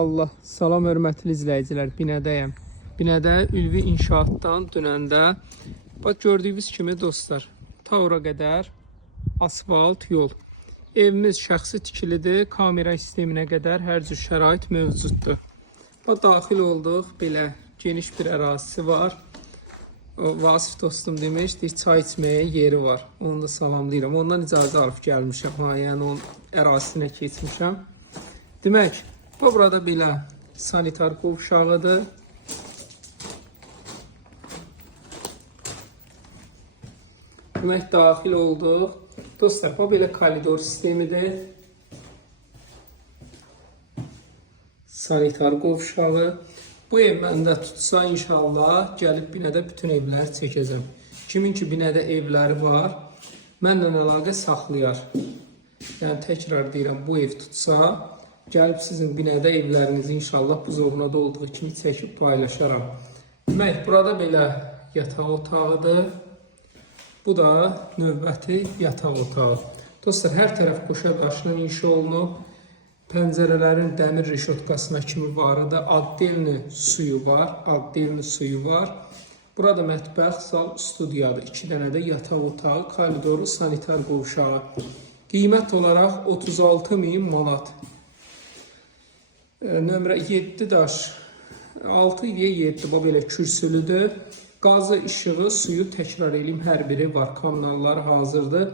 Allah, salam hörmətli izləyicilər, Binədəyəm. Binədə Ülvi İnşaatdan dönəndə, bax gördüyünüz kimi dostlar, Taura qədər asfalt yol. Evimiz şəxsi tikilidir, kamera sisteminə qədər hər cür şərait mövcuddur. Bax daxil olduq, belə geniş bir ərazisi var. Vasif dostum demiş, deyir, çay içməyə yeri var. Onu da salamlayıram. Ondan icazə alıb gəlmişəm, yəni onun ərazisinə keçmişəm. Demək, burada belə sanitar qovşağıdır. Demək, daxil olduq. Dostlar, bu belə koridor sistemidir. Sanitar qovşağı. Bu ev məndə tutsa inşallah gəlib Binədə bütün evləri çəkəcəm. Kimin ki Binədə evləri var, mənlə əlaqə saxlayar. Yəni təkrar deyirəm, bu ev tutsa, gəlib sizin Binədə evlərinizi inşallah bu zovnada olduğu kimi çəkib paylaşaram. Demək, burada belə yataq otağıdır. Bu da növbəti yataq otağı. Dostlar, hər tərəf qoşa daşla inşa olunub. Pəncərələrin dəmir reşotkasına kimi varıdır. Addelni suyu var. Burada mətbəx, sal, studiyadır. 2 dənə də yataq otağı, koridoru, sanitar qovşağı. Qiymət olaraq 36.000 manat. Nömrə 7 daş, 6-7, bu belə kürsülüdür. Qazı, işığı, suyu təkrar edeyim, hər biri var. Kommunalları hazırdır.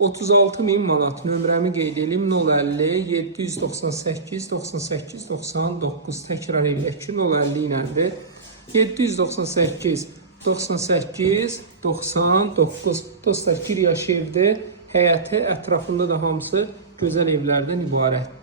36.000 manat. Nömrəmi qeyd edeyim, 050 798 98 99. Təkrar edək ki, 050 iləndir. 798 98 99. Dostlar, bir yaş evdir. Həyəti, ətrafında da hamısı gözəl evlərdən ibarətdir.